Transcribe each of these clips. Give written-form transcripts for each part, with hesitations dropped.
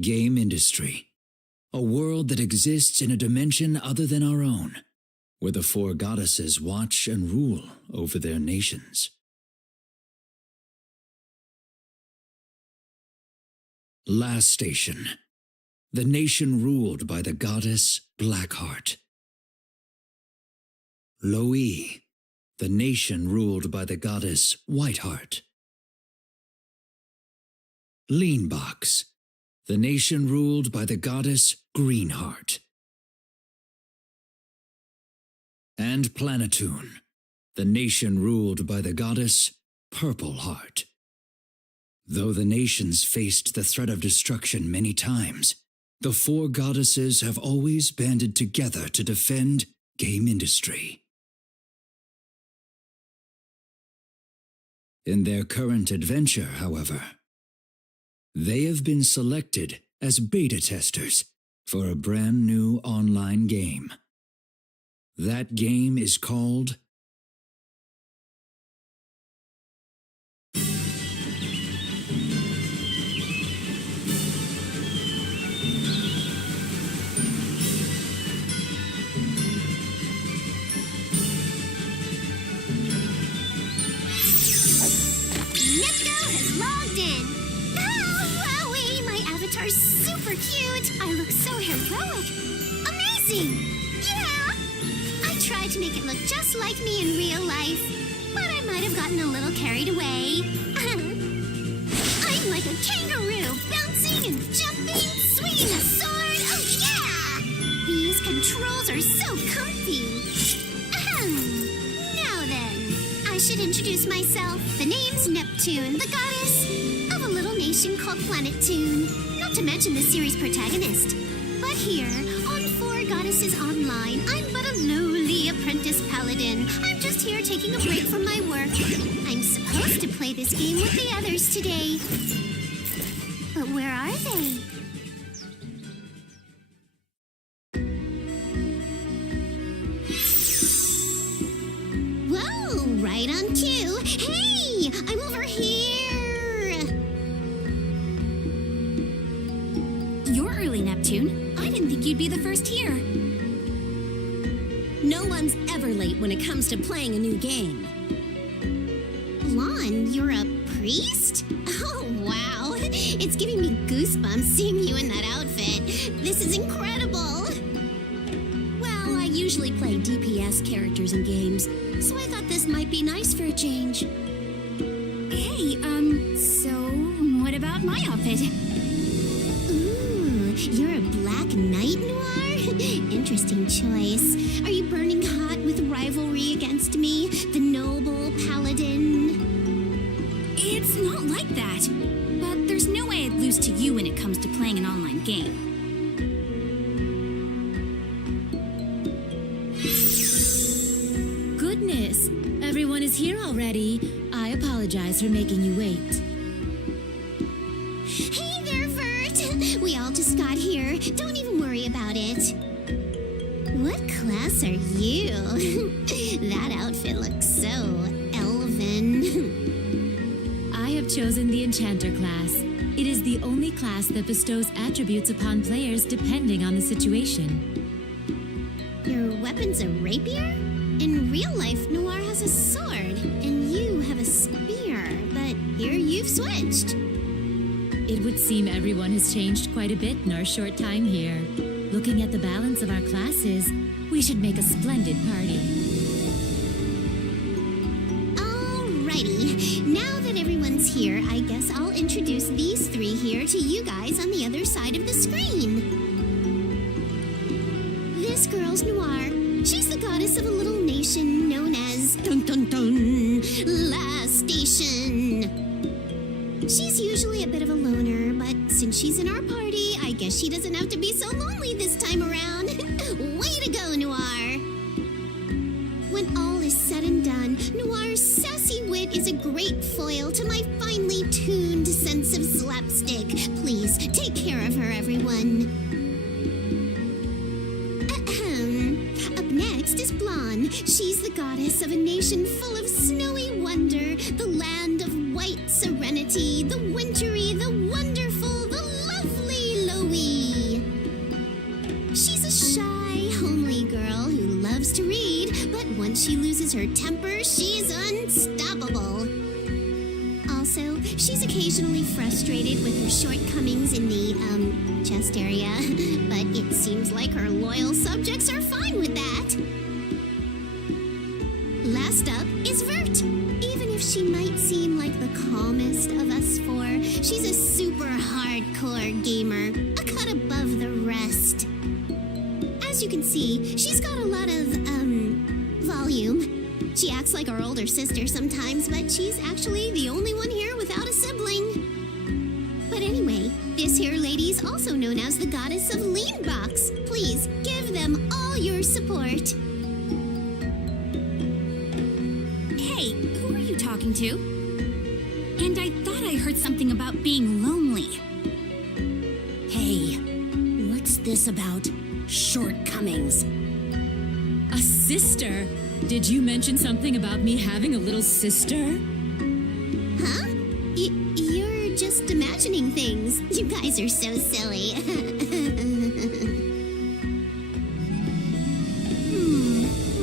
Game industry. A world that exists in a dimension other than our own, where the four goddesses watch and rule over their nations. Last station. The nation ruled by the goddess Blackheart. Loe. The nation ruled by the goddess Whiteheart. Leanbox. The nation ruled by the goddess Greenheart. And Planetoon. The nation ruled by the goddess Purpleheart. Though the nations faced the threat of destruction many times, the four goddesses have always banded together to defend game industry. In their current adventure, however, they have been selected as beta testers for a brand new online game. That game is called super cute! I look so heroic! Amazing! Yeah! I tried to make it look just like me in real life, but I might have gotten a little carried away. I'm like a kangaroo, bouncing and jumping, swinging a sword. Oh yeah! These controls are so comfy. Now then, I should introduce myself. The name's Neptune, the goddess of a little nation called Planetoon. Not to mention the series protagonist. But here, on Four Goddesses Online, I'm but a lowly apprentice paladin. I'm just here taking a break from my work. I'm supposed to play this game with the others today. But where are they? Whoa, right on cue. Hey, I'm over here. Neptune. I didn't think you'd be the first here. No one's ever late when it comes to playing a new game. Lon, you're a priest? Oh, wow. It's giving me goosebumps seeing you in that outfit. This is incredible. Well, I usually play DPS characters in games, so I thought this might be nice for a change. Hey, so what about my outfit? You're a Black Knight Noir? Interesting choice. Are you burning hot with rivalry against me, the noble paladin? It's not like that. But there's no way I'd lose to you when it comes to playing an online game. Goodness, everyone is here already. I apologize for making you wait. We all just got here. Don't even worry about it. What class are you? That outfit looks so elven. I have chosen the Enchanter class. It is the only class that bestows attributes upon players depending on the situation. Your weapon's a rapier? In real life, Noir has a sword, and you have a spear, but here you've switched. It would seem everyone has changed quite a bit in our short time here. Looking at the balance of our classes, we should make a splendid party. Alrighty, now that everyone's here, I guess I'll introduce these three here to you guys on the other side of the screen. This girl's Noir. She's the goddess of a little nation known as Dun Dun Dun, Last Station. She's usually a bit of a loner, but since she's in our party, I guess she doesn't have to be so lonely this time around. Way to go, Noir! When all is said and done, Noir's sassy wit is a great foil to my finely tuned sense of slapstick. Please, take care of her, everyone. Up next is Blonde. She's the goddess of a nation full of snowy wonder, the land of white serenity, the wintry, the wonderful, the lovely loves to read, but once she loses her temper, she's unstoppable. Also, she's occasionally frustrated with her shortcomings in the, chest area, but it seems like her loyal subjects are fine with that. Last up is Vert. Even if she might seem like the calmest of us four, she's a super hardcore gamer, a cut above the rest. As you can see, she's got a lot of, volume. She acts like our older sister sometimes, but she's actually the only one here without a sibling. But anyway, this here lady's also known as the goddess of Lean Box. Please give them all your support. Hey, who are you talking to? And I thought I heard something about being lonely. Hey, what's this about shortcomings? A sister? Did you mention something about me having a little sister? Huh? You're just imagining things. You guys are so silly.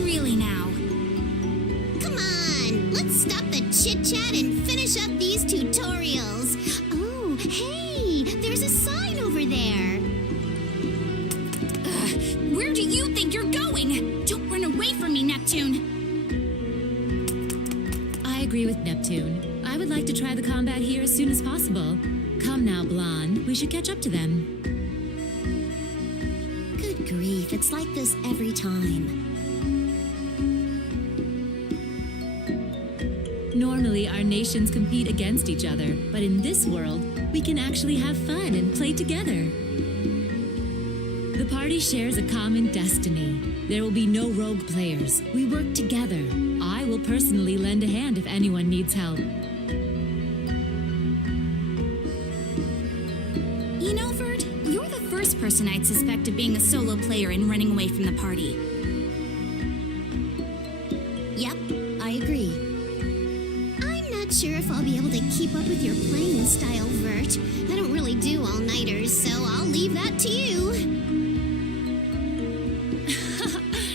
Really now? Come on, let's stop the chit-chat and finish up these tutorials. Oh, hey, there's a sign over there. Where do you think you're going? Don't run away from me, Neptune. I agree with Neptune. I would like to try the combat here as soon as possible. Come now, Blonde. We should catch up to them. Good grief, it's like this every time. Normally, our nations compete against each other, but in this world, we can actually have fun and play together. The party shares a common destiny. There will be no rogue players. We work together. I will personally lend a hand if anyone needs help. You know, Vert, you're the first person I'd suspect of being a solo player and running away from the party. Yep, I agree. I'm not sure if I'll be able to keep up with your playing style, Vert. I don't really do all-nighters, so I'll leave that to you.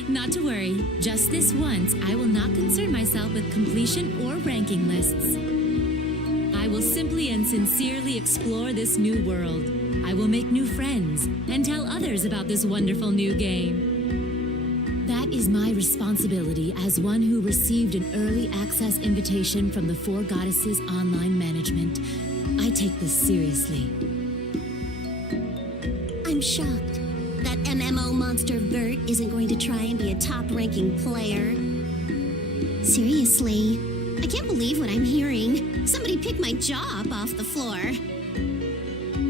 Not to worry. Just this once, I will not concern myself with completion or ranking lists. I will simply and sincerely explore this new world. I will make new friends and tell others about this wonderful new game. That is my responsibility as one who received an early access invitation from the Four Goddesses Online Management. I take this seriously. I'm shocked that MMO monster Vert isn't going to try and be a top-ranking player. Seriously, I can't believe what I'm hearing. Somebody picked my jaw up off the floor.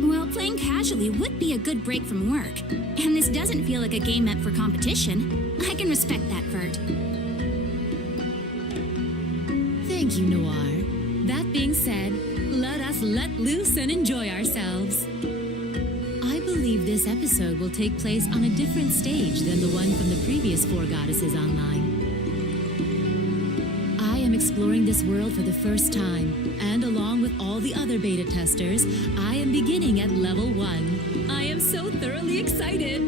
Well, playing casually would be a good break from work. And this doesn't feel like a game meant for competition. I can respect that, Vert. Thank you, Noir. That being said, let us let loose and enjoy ourselves. I believe this episode will take place on a different stage than the one from the previous Four Goddesses Online. I am exploring this world for the first time, and along with all the other beta testers, I am beginning at level 1. I am so thoroughly excited!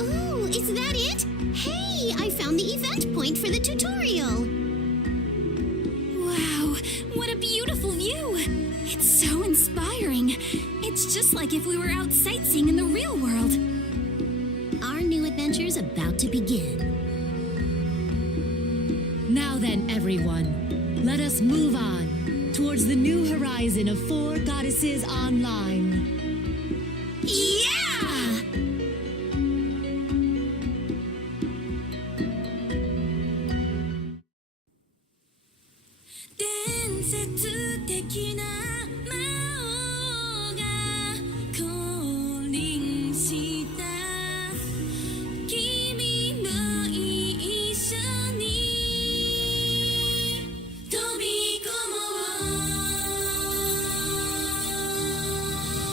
Oh, is that it? Hey, I found the event point for the tutorial. Wow, what a beautiful view! It's so inspiring. It's just like if we were out sightseeing in the real world. Our new adventure's about to begin. Now then, everyone, let us move on towards the new horizon of Four Goddesses Online. Yeah! 伝説的な魔王が降臨した君も一緒に飛び込もう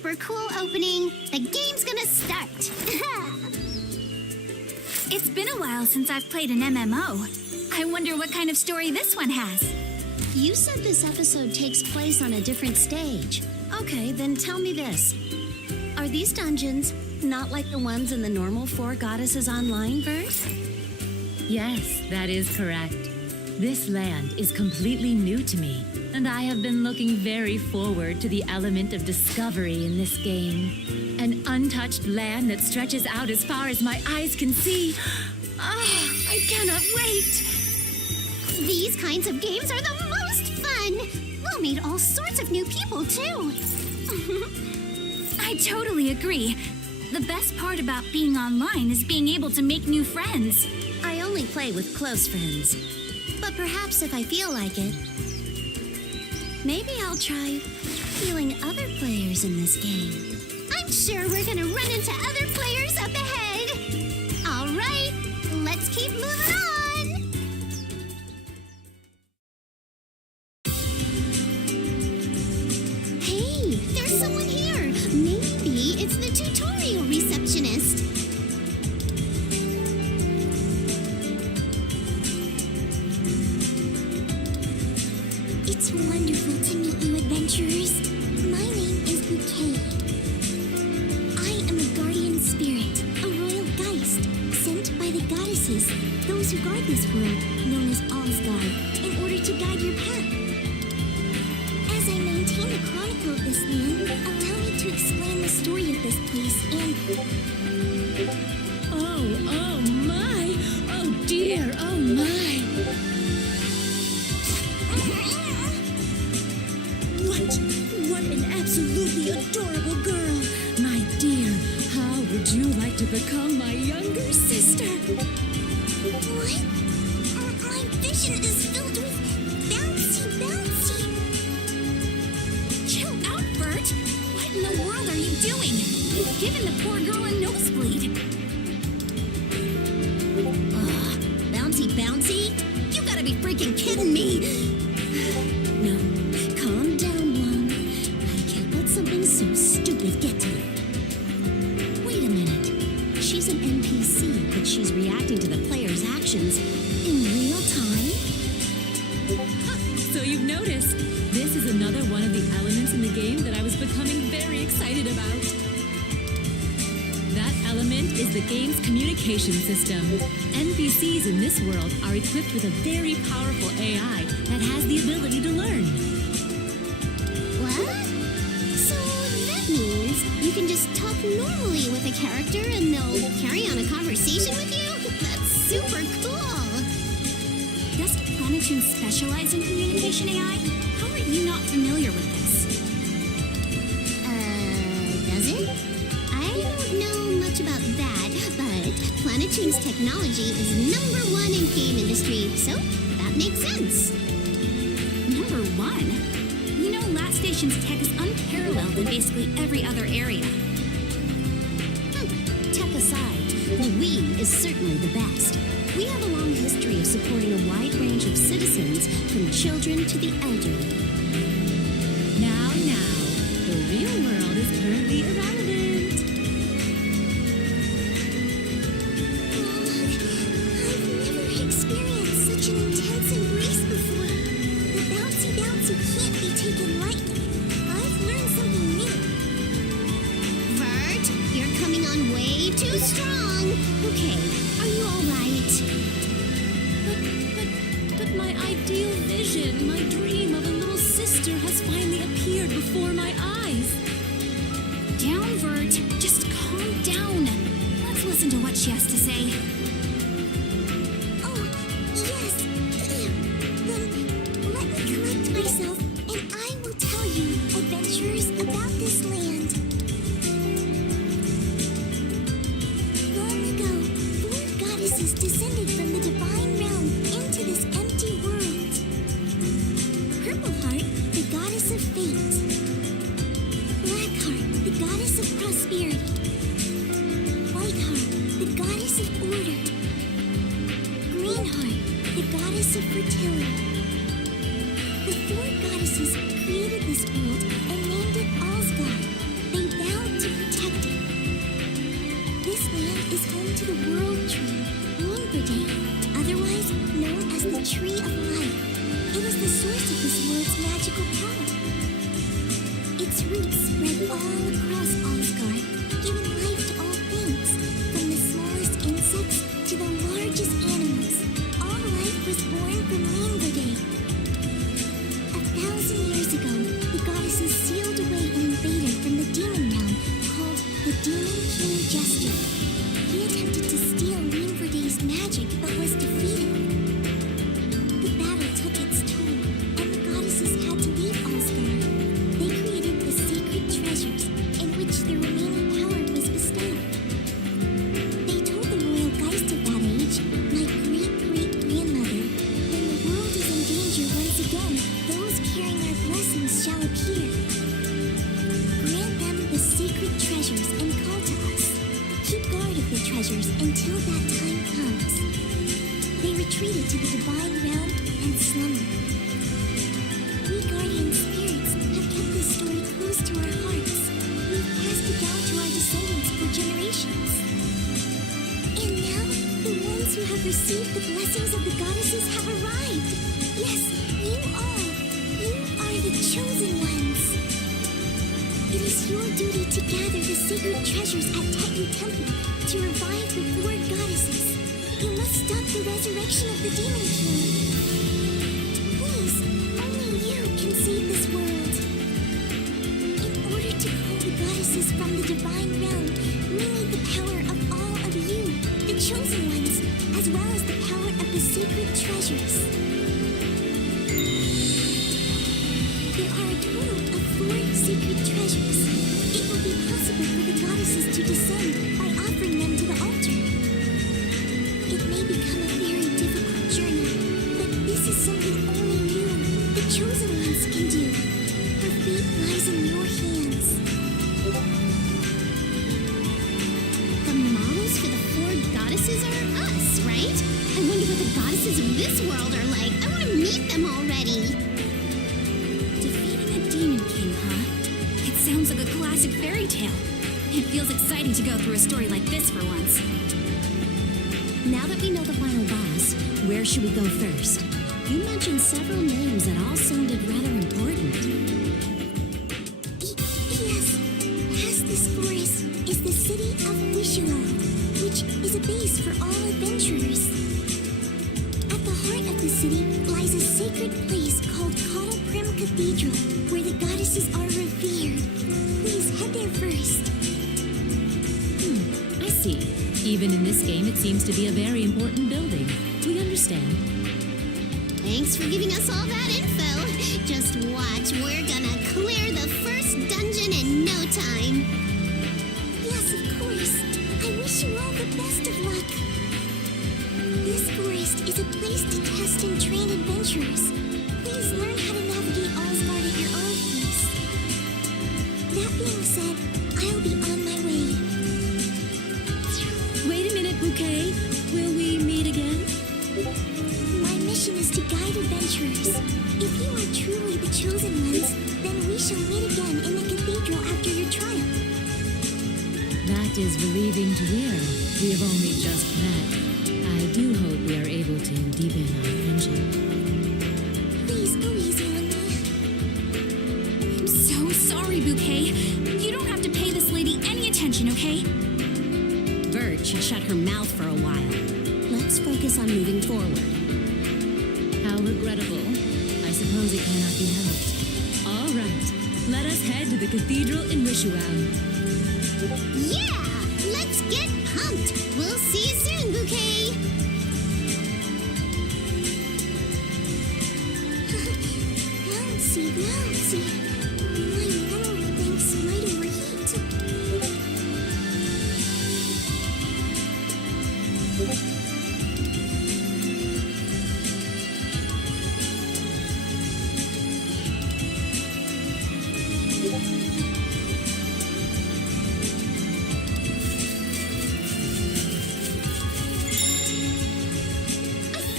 super cool opening. The game's gonna start. It's been a while since I've played an MMO. I wonder what kind of story this one has. You said this episode takes place on a different stage. Okay, then tell me this. Are these dungeons not like the ones in the normal Four Goddesses Online verse? Yes, that is correct. This land is completely new to me, and I have been looking very forward to the element of discovery in this game. An untouched land that stretches out as far as my eyes can see. Ah, I cannot wait! These kinds of games are the most fun. We'll meet all sorts of new people, too. I totally agree. The best part about being online is being able to make new friends. I only play with close friends. But perhaps if I feel like it, maybe I'll try feeling other players in this game. I'm sure we're gonna run into other players up ahead. All right, let's keep moving on. Hey, there's someone here. Maybe it's the tutorial receptionist. It's wonderful to meet you, adventurers. My name is Bouquet. I am a guardian spirit, a royal geist, sent by the goddesses, those who guard this world, known as Allsgard, in order to guide your path. As I maintain the chronicle of this land, allow me to explain the story of this place and... Oh my! Oh dear, oh my! What an absolutely adorable girl! My dear, how would you like to become my younger sister? What? My vision is filled with bouncy. Chill out, Bert! What in the world are you doing? You've given the poor girl a nosebleed. Bouncy? You gotta be freaking kidding me! No, calm down, Blonde. I can't let something so stupid get to me. Wait a minute. She's an NPC, but she's reacting to the player's actions in real time? So you've noticed, this is another one of the elements in the game that I was becoming very excited about. That element is the game's communication system. NPCs in this world are equipped with a very powerful AI that has the ability to learn. What? So that means you can just talk normally with a character and they'll carry on a conversation with you? That's super cool. Doesn't Planetoon specialize in communication AI? How are you not familiar with this? Does it? I don't know much about that, but Planetoon's technology is #1 in game industry, so that makes sense. Number 1? You know, Last Station's tech is unparalleled in basically every other area. Tech aside, the we is certainly the best. We have a long history of supporting a wide range of citizens, from children to the elderly. Now, the real world is currently irrelevant. I've never experienced such an intense embrace before. The bouncy can't be taken lightly. I've learned something new. Vert, you're coming on way too strong. Okay, are you all right? But my ideal vision, my dream of a little sister has finally appeared before my eyes. Down, Vert. Just calm down. Let's listen to what she has to say. Oh, yes. Then let me collect myself, and I will tell you, adventurers, about this land. Long ago, 4 goddesses descended from the divine realm into this empty world. Purpleheart, the goddess of fate. Blackheart, the goddess of prosperity. Whiteheart, the goddess of order. Greenheart, the goddess of fertility. The 4 goddesses created this world and named it Allsgard. They Its roots spread all across Asgard, giving life to all things, from the smallest insects to the largest animals. All life was born from Limberday. 1,000 years ago, the goddesses sealed away an invader from the demon realm called the Demon King Jester. He attempted to steal Limverday's magic but was defeated. The battle took its toll, and the goddesses had to leave Asgard. They created the sacred treasures in which their remaining power was bestowed. They told the royal geist of that age, my great-great-grandmother, when the world is in danger once again, those carrying our blessings shall appear. Grant them the sacred treasures and call to us. Keep guard of the treasures until that time comes. They retreated to the divine realm and slumbered. We guardian spirits have kept this story close to our hearts. We've passed it down to our descendants for generations. And now, the ones who have received the blessings of the goddesses have arrived. Yes, you all. You are the chosen ones. It is your duty to gather the sacred treasures at Tetu Temple to revive the four goddesses. You must stop the resurrection of the Demon King. Please, only you can save this world. In order to call the goddesses from the divine realm, we need the power of all of you, the chosen ones, as well as the power of the sacred treasures. There are a total of 4 sacred treasures. It will be possible for the goddesses to descend by offering them to the altar. It may become a very difficult journey, but this is something only you, the chosen ones, can do. Her fate lies in your hands. The models for the 4 goddesses are us, right? I wonder what the goddesses of this world are like. I want to meet them already. Defeating a demon king, huh? It sounds like a classic fairy tale. It feels exciting to go through a story like this for once. Now that we know the final boss, where should we go first? You mentioned several names that all sounded rather important. Yes, past this forest is the city of Wishawa, which is a base for all adventurers. At the heart of the city lies a sacred place called Prim Cathedral, where the goddesses are revered. Please head there first. I see. Even in this game, it seems to be a very important building. We understand. Thanks for giving us all that info. Just watch, we're gonna clear the first dungeon in no time. Yes, of course. I wish you all the best of luck. This forest is a place to test and train adventurers. Please learn how to navigate Asgard at your own pace. That being said, I'll be on my way. Wait a minute, Bouquet. Will we meet again? My mission is to guide adventurers. If you are truly the chosen ones, then we shall meet again in the cathedral after your trial. That is relieving to hear. We have only just met. I do hope we are able to deepen our friendship. Please go easy on me. I'm so sorry, Bouquet. You don't have to pay this lady any attention, okay? Vert should shut her mouth for a while. Let's focus on moving forward. How regrettable. I suppose it cannot be helped. All right. Let us head to the cathedral in Wishawa. Yeah! Let's get pumped! We'll see you soon, Bouquet! Bouncy, bouncy. My memory banks might overheat.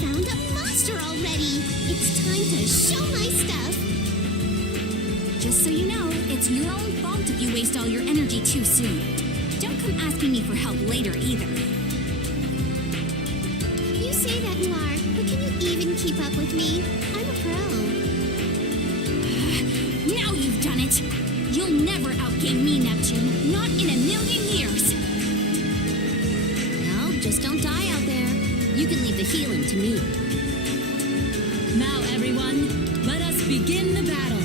Found a monster already! It's time to show my stuff! Just so you know, it's your own fault if you waste all your energy too soon. Don't come asking me for help later either. You say that, Noir, but can you even keep up with me? I'm a pro. Now you've done it! You'll never outgame me, Neptune. Not in a million years. No, just don't die out there. You can leave the healing to me. Now, everyone, let us begin the battle.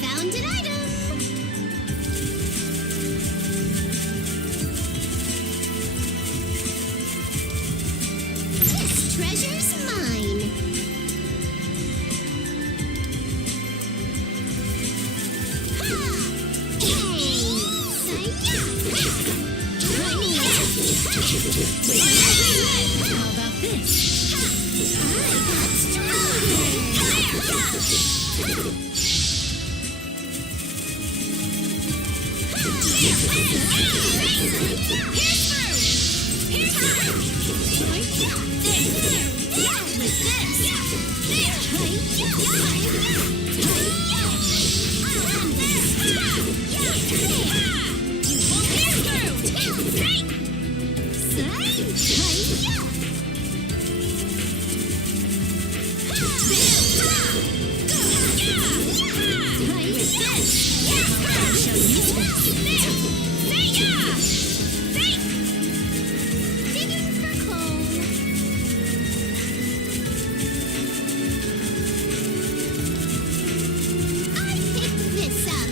Found an item! This treasure's mine! Ha! Hey! How about this? I got stronger! Digging for coal. I picked this up.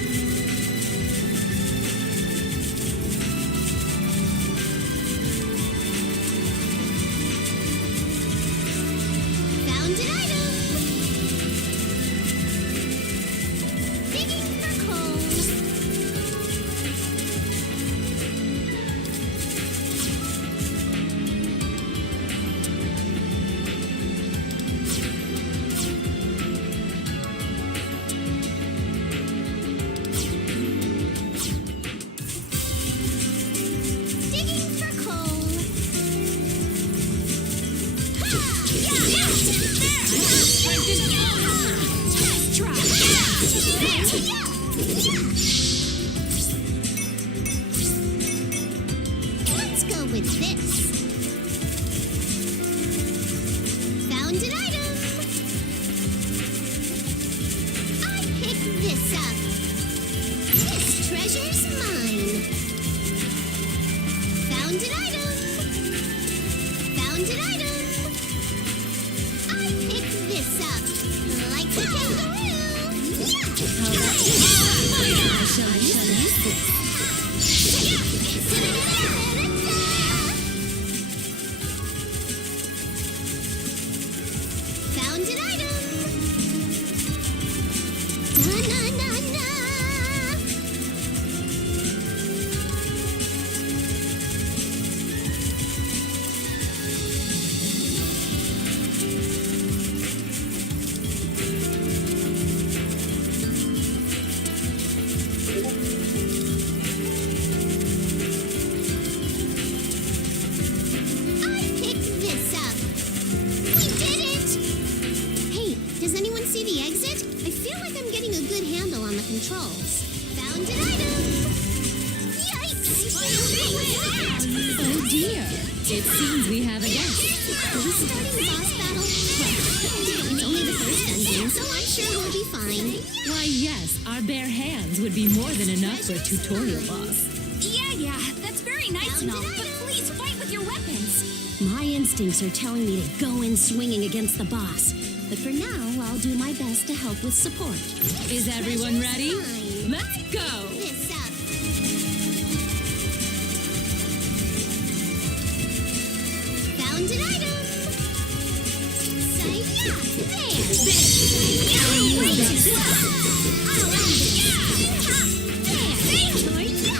Found an item. Digging for coal. Digging for coal. Let's try. Let's go with this. Found an item. I picked this up. How about this? I shall use this. Found an item! Na-na-na-na! I picked this up! We did it! Hey, does anyone see the exit? I feel like I'm getting a good handle on the controls. Found an item! Yikes! Oh dear. It seems we have a guest. Are we starting the boss battle? Well, it's only the first dungeon, so I'm sure we'll be fine. Why, yes, our bare hands would be more than enough for a tutorial boss. Yeah, that's very nice and all, but please fight with your weapons. My instincts are telling me to go in swinging against the boss. But for now, I'll do my best to help with support. Is everyone ready? Fine. Let's go! This up. Found an item! Say-ya! There! You're way too slow! I'll end it! Ha! There! Toy-ya!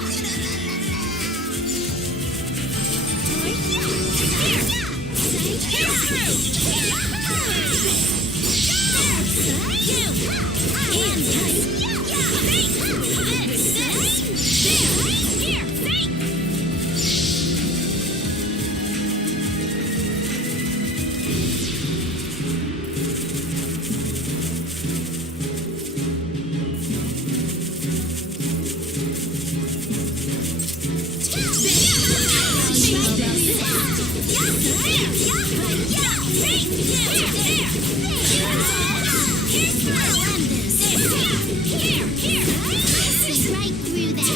Right through that.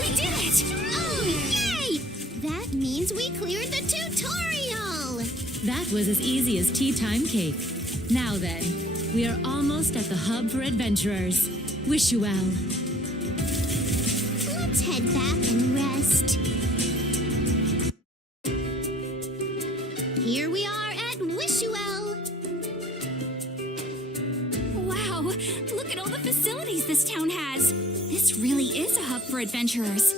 We did it! Oh, yay! That means we cleared the tutorial! That was as easy as tea time cake. Now then, we are almost at the hub for adventurers. Wish you well. Let's head back and rest. Here we are at Wishuel. Wow, look at all the facilities this town has. This really is a hub for adventurers.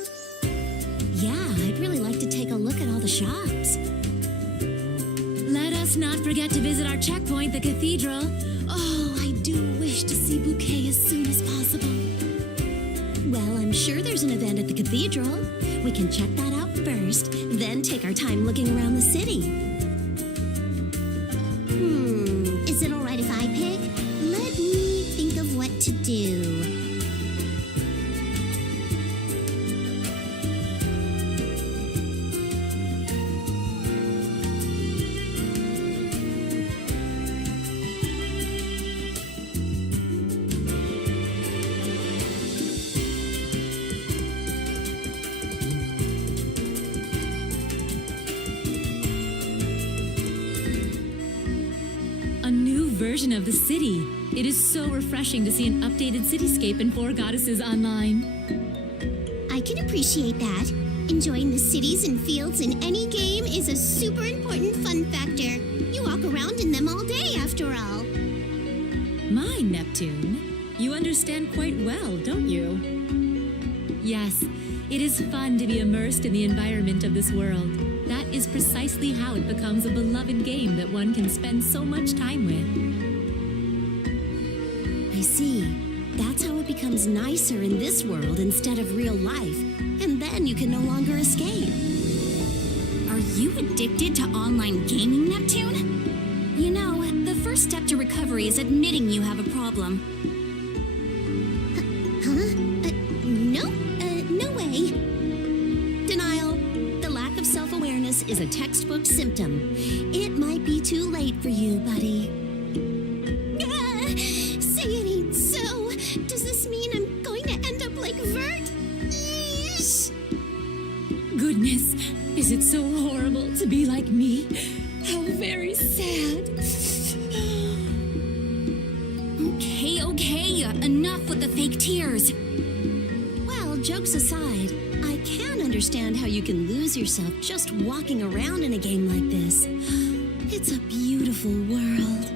Yeah, I'd really like to take a look at all the shops. Let us not forget to visit our checkpoint, the cathedral. Oh, I do wish to see Bouquet as soon as possible. Well, I'm sure there's an event at the cathedral. We can check that out first, then take our time looking around the city. Is it alright if I pick? Let me think of what to do. A new version of the city. It is so refreshing to see an updated cityscape and 4 goddesses online. I can appreciate that. Enjoying the cities and fields in any game is a super important fun factor. You walk around in them all day, after all. My Neptune, you understand quite well, don't you? Yes, it is fun to be immersed in the environment of this world. That is precisely how it becomes a beloved game that one can spend so much time with. I see. That's how it becomes nicer in this world instead of real life. And then you can no longer escape. Are you addicted to online gaming, Neptune? You know, the first step to recovery is admitting you have a problem. No way. Denial. The lack of self-awareness is a textbook symptom. It might be too late for you, buddy. Say it ain't so horrible to be like me. How very sad. Okay, enough with the fake tears. Well, jokes aside, I can understand how you can lose yourself just walking around in a game like this. It's a beautiful world.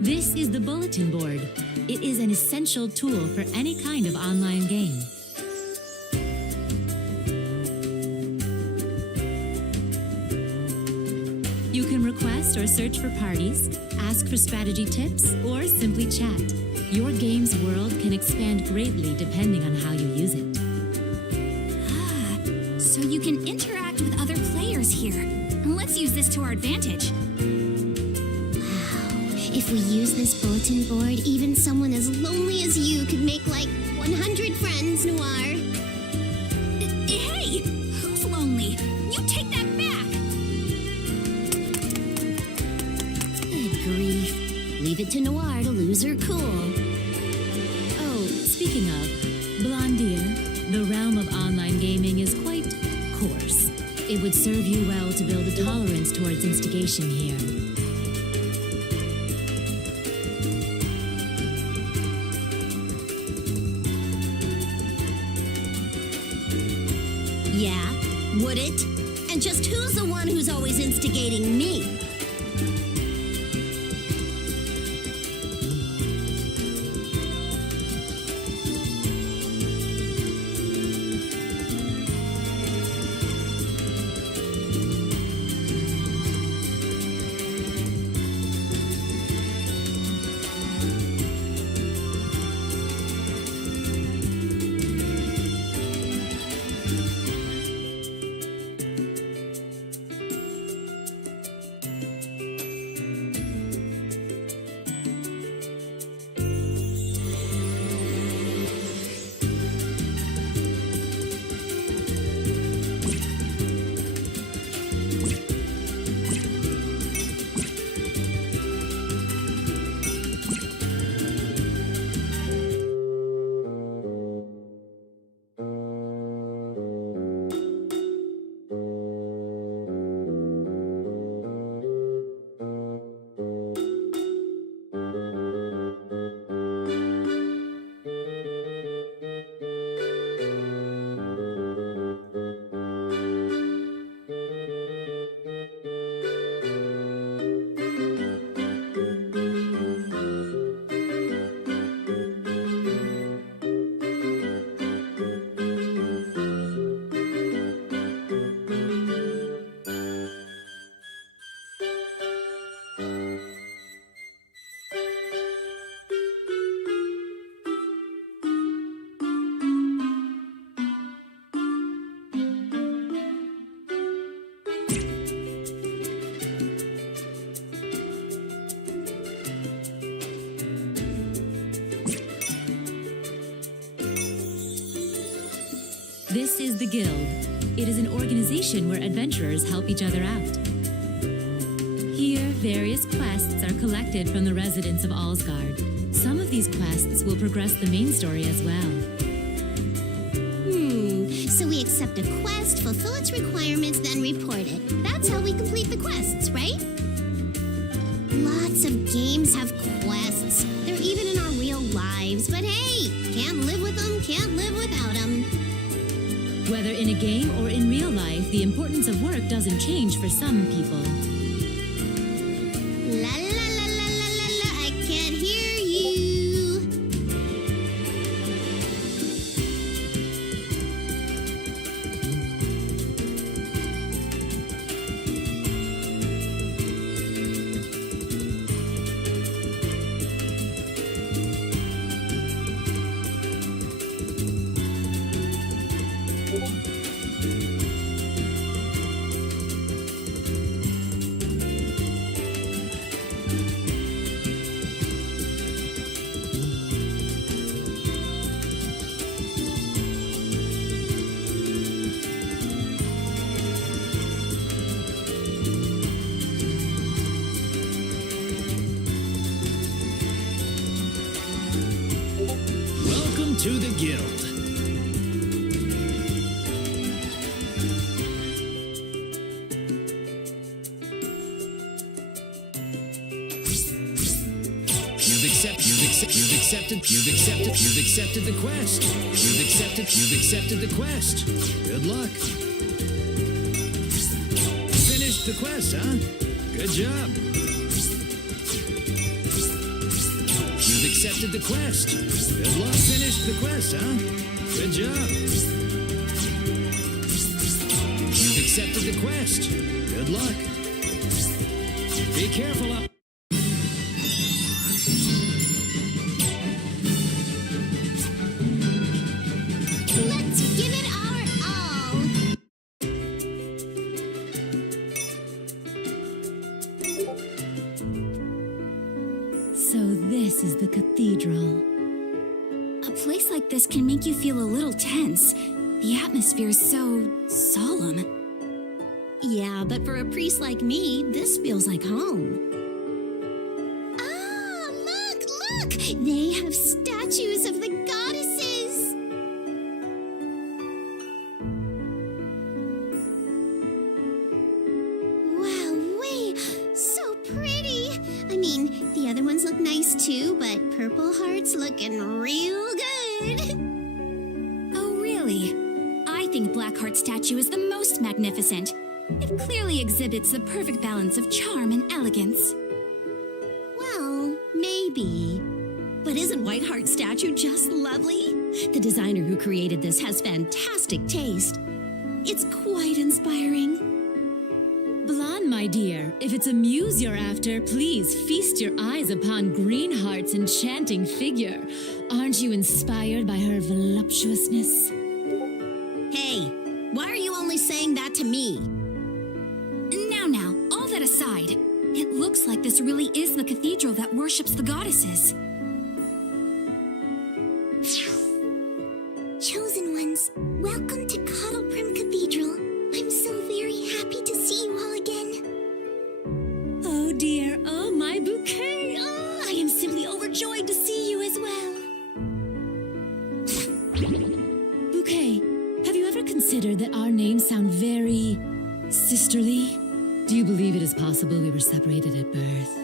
This is the bulletin board. It is an essential tool for any kind of online game. You can request or search for parties, ask for strategy tips, or simply chat. Your game's world can expand greatly depending on how you use it. So you can interact with other players here. Let's use this to our advantage. If we use this bulletin board, even someone as lonely as you could make like 100 friends, Noir. Hey! Who's lonely? You take that back! Good grief. Leave it to Noir to lose her cool. Oh, speaking of, Blondier, the realm of online gaming is quite coarse. It would serve you well to build a tolerance towards instigation here. Yeah, would it? And just who's the one who's always instigating me? This is the Guild. It is an organization where adventurers help each other out. Here, various quests are collected from the residents of Allsgard. Some of these quests will progress the main story as well. So we accept a quest, fulfill its requirements, then report it. That's how we complete the quests, right? Lots of games have quests. They're even in our real lives, but hey, can't live with them, can't live without them. Whether in a game or in real life, the importance of work doesn't change for some people. La la la la la la la, I can't hear you. Welcome to the Guild. You've accepted the quest. You've accepted the quest. Good luck. Finished the quest, huh? Good job. accepted the quest. Good luck. Finished the quest, huh? Good job. You've accepted the quest. Good luck. Be careful up. Let's give it our all. So this is the cathedral. A place like this can make you feel a little tense. The atmosphere is so solemn. Yeah, but for a priest like me, this feels like home. Ah, look! They have statues of the goddesses. Wowee, so pretty. I mean, the other ones look nice too, but Purple Heart's looking real good. Oh, really? I think Blackheart's statue is the most magnificent. It clearly exhibits the perfect balance of charm and elegance. Well, maybe. But isn't Whiteheart's statue just lovely? The designer who created this has fantastic taste. It's quite inspiring. Blonde, my dear, if it's a muse you're after, please feast your eyes upon Greenheart's enchanting figure. Aren't you inspired by her voluptuousness? Hey, why are you only saying that to me? Now, all that aside, it looks like this really is the cathedral that worships the goddesses. Chosen ones, welcome to Cottleprim Cathedral. I'm so very happy to see you all again. Oh dear, oh my bouquet. Oh, I am simply overjoyed to see you as well. Bouquet, have you ever considered that our names sound very sisterly? Do you believe it is possible we were separated at birth?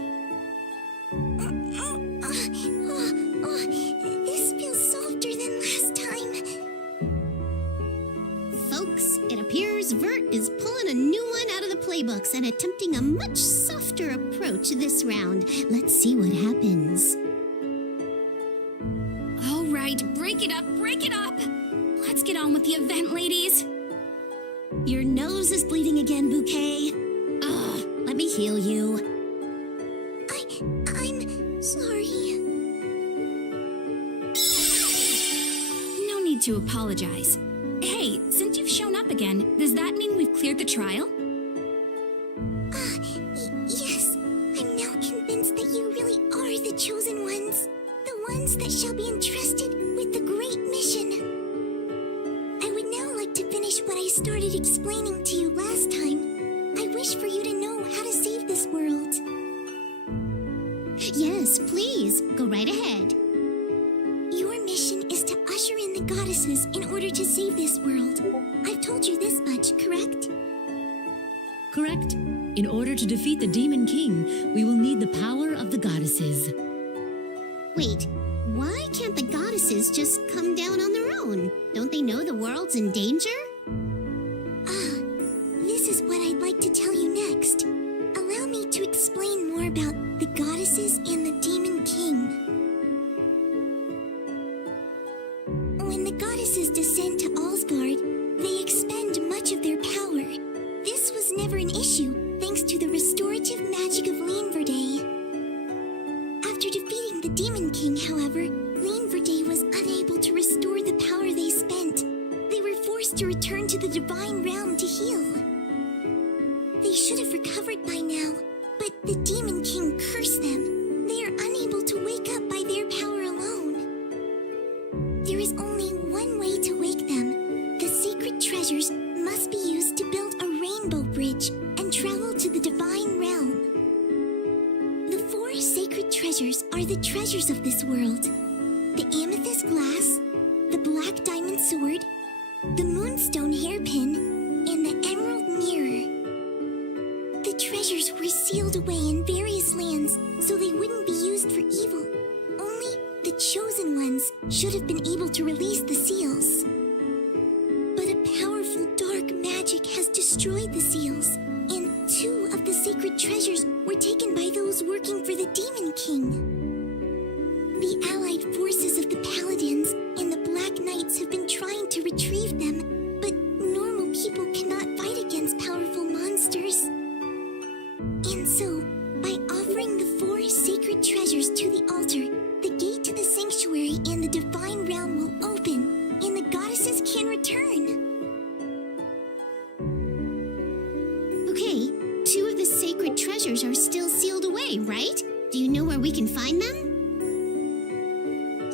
This feels softer than last time. Folks, it appears Vert is pulling a new one out of the playbooks and attempting a much softer approach this round. Let's see what happens. All right, break it up, break it up. Let's get on with the event, ladies. Your nose is bleeding again, Bouquet. Let me heal you. I'm sorry. No need to apologize. Hey, since you've shown up again, does that mean we've cleared the trial? Yes, I'm now convinced that you really are the chosen ones. The ones that shall be entrusted with the great mission. I would now like to finish what I started explaining to you last time. I wish for you to know how to save this world. Yes, please, go right ahead. Your mission is to usher in the goddesses in order to save this world. I've told you this much, correct? Correct. In order to defeat the Demon King, we will need the power of the goddesses. Wait, why can't the goddesses just come down on their own? Don't they know the world's in danger? This is what I'd like to tell you next. Allow me to explain more about the goddesses and the Demon King. When the goddesses descend to Alsgard, they expend much of their power. This was never an issue thanks to the restorative magic of Leanverday. After defeating the Demon King, however, Leanverday was unable to restore the power they spent. They were forced to return to the Divine Realm to heal. They should have recovered by now, but the Demon King cursed them. They are unable to wake up by their power alone. There is only one way to wake them. The sacred treasures must be used to build a rainbow bridge and travel to the Divine Realm. The 4 sacred treasures are the treasures of this world. The amethyst glass, the black diamond sword, the moonstone hairpin, and the emerald mirror. The treasures were sealed away in various lands so they wouldn't be used for evil. Only the chosen ones should have been able to release the seals. But a powerful dark magic has destroyed the seals, and 2 of the sacred treasures were taken by those working for the Demon King. The allied forces of the Paladins and the Black Knights have been trying to retrieve them, but normal people cannot fight against powerful monsters. And so, by offering the 4 sacred treasures to the altar, the gate to the sanctuary and the divine realm will open, and the goddesses can return. Okay, 2 of the sacred treasures are still sealed away, right? Do you know where we can find them?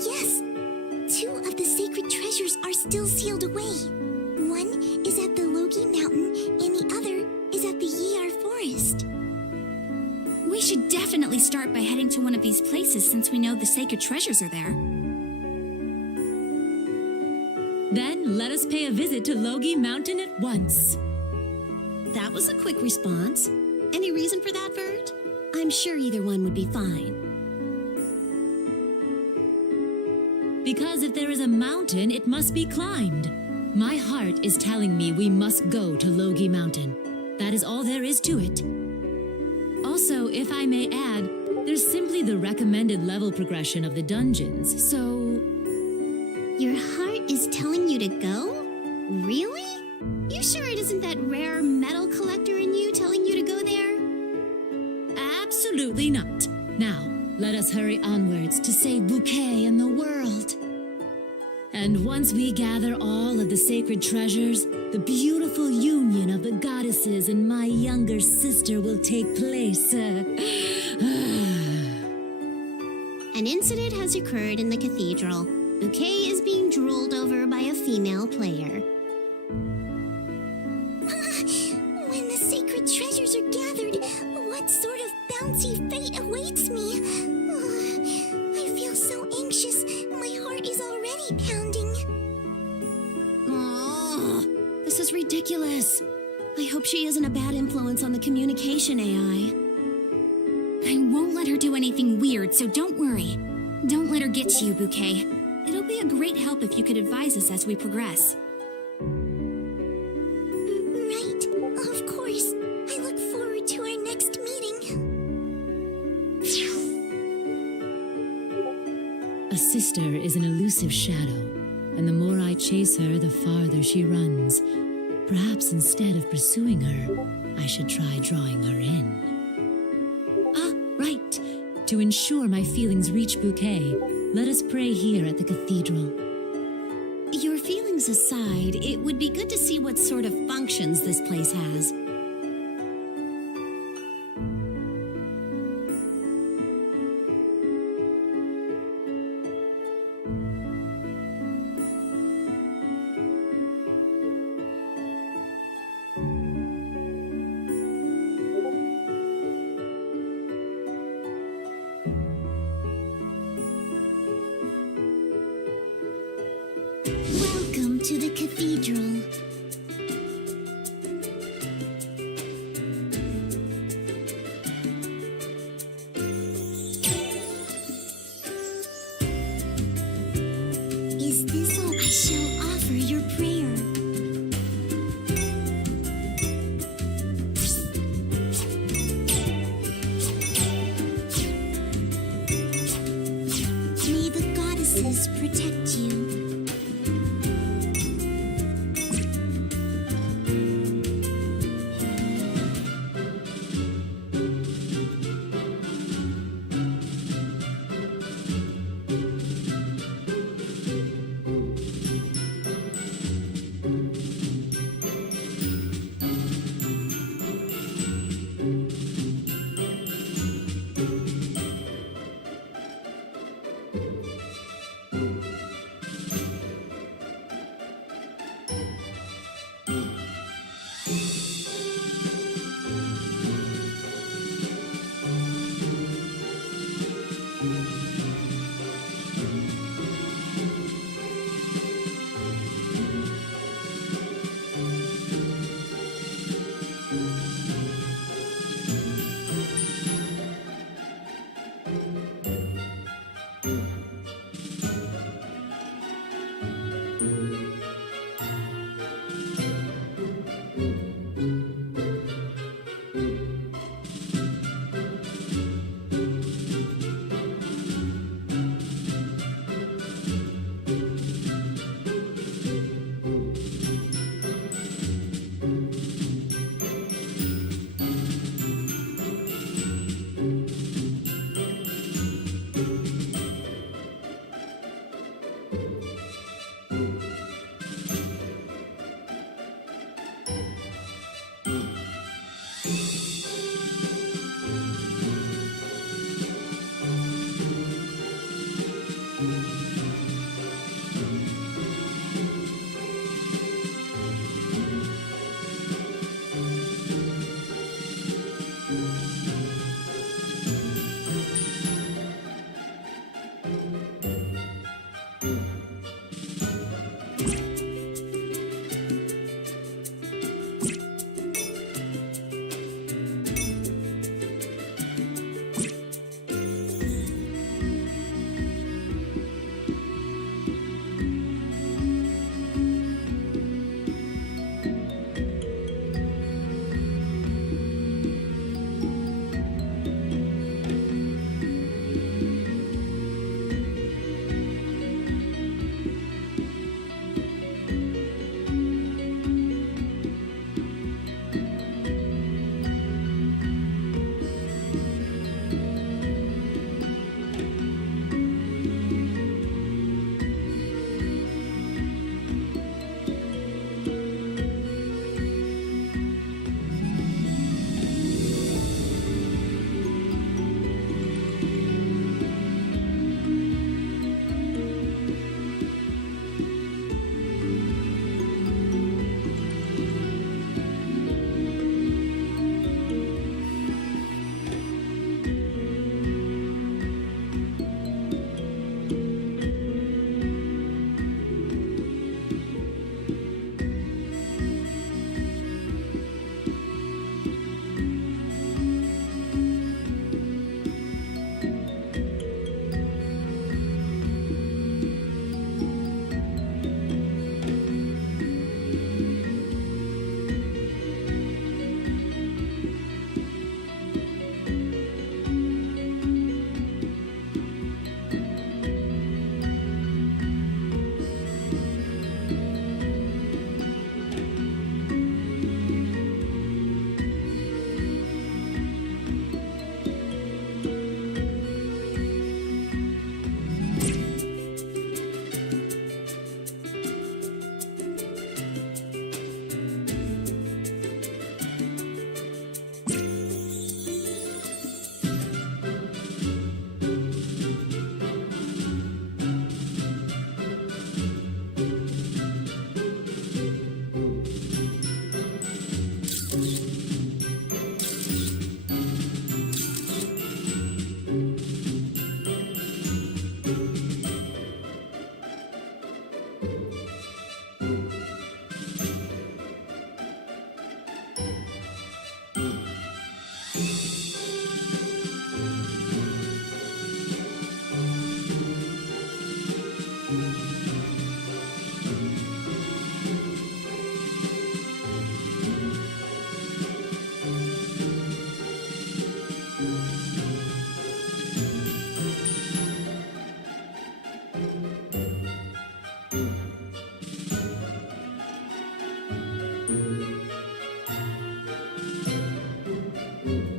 Yes, 2 of the sacred treasures are still sealed away. One is at the Logi Mountain, and the other is at the Yar Forest. We should definitely start by heading to one of these places since we know the sacred treasures are there. Then let us pay a visit to Logi Mountain at once. That was a quick response. Any reason for that, Vert? I'm sure either one would be fine. Because if there is a mountain, it must be climbed. My heart is telling me we must go to Logi Mountain. That is all there is to it. Also, if I may add, there's simply the recommended level progression of the dungeons, so... Your heart is telling you to go? Really? You sure it isn't that rare metal collector in you telling you to go there? Absolutely not. Now, let us hurry onwards to save Bouquet and the world. And once we gather all of the sacred treasures, the beautiful union of the goddesses and my younger sister will take place. An incident has occurred in the cathedral. Bouquet is being drooled over by a female player. When the sacred treasures are gathered, what sort of bouncy fate awaits me? I feel so anxious. My heart is already pounding. Oh, this is ridiculous. I hope she isn't a bad influence on the communication AI. I won't let her do anything weird, so don't worry. Don't let her get to you, Bouquet. It'll be a great help if you could advise us as we progress. Right, of course. I look forward to our next meeting. A sister is an elusive shadow, and the more I chase her, the farther she runs. Perhaps instead of pursuing her, I should try drawing her in. Ah, right. To ensure my feelings reach Bouquet, let us pray here at the cathedral. Your feelings aside, it would be good to see what sort of functions this place has. Welcome to the cathedral. Bye.